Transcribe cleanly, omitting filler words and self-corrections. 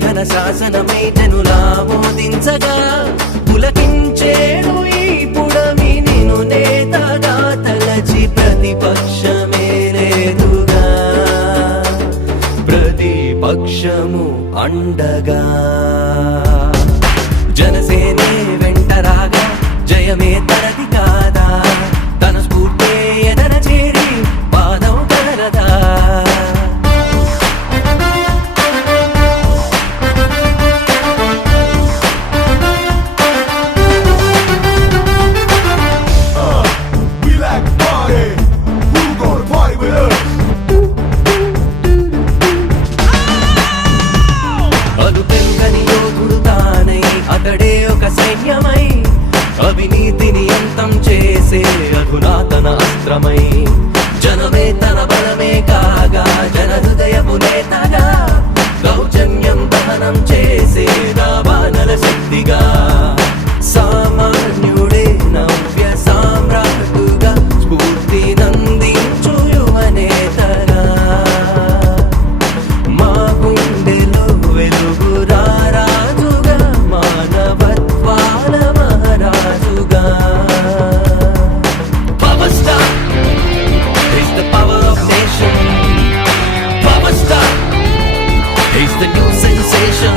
ఘన శాసనమై జనులా మోదించగా పులకించేడు ఈ పుడమి నిను నేతగా తలచి ప్రతిపక్షమే లేదుగా ప్రతిపక్షము అండగా జనసేనే వెంటరాగా జయమే తనది కాదా తన స్ఫూర్తే ఎదర చేరి పాదం కదలదా We like to party. Who gonna party with us? అదు పెరుగని యోధుడు తానై అతడే ఒక సైన్యమై అవినీతిని అంతం చేసే అధునాతన అస్త్రమై జనమే తన బలమే కాగా జన హృదయపు నేతగా దౌర్జన్యం దహనం చేసే దావానల శక్తిగా సామాన్యుడే నవ్య సామ్రాట్టుగా స్ఫూర్తి నందించు యువనేతగా మా గుండెలో వెలుగురా రాజుగా మానవత్వాల మహారాజుగా Power Star is the power of nation. Power Star is the new sensation.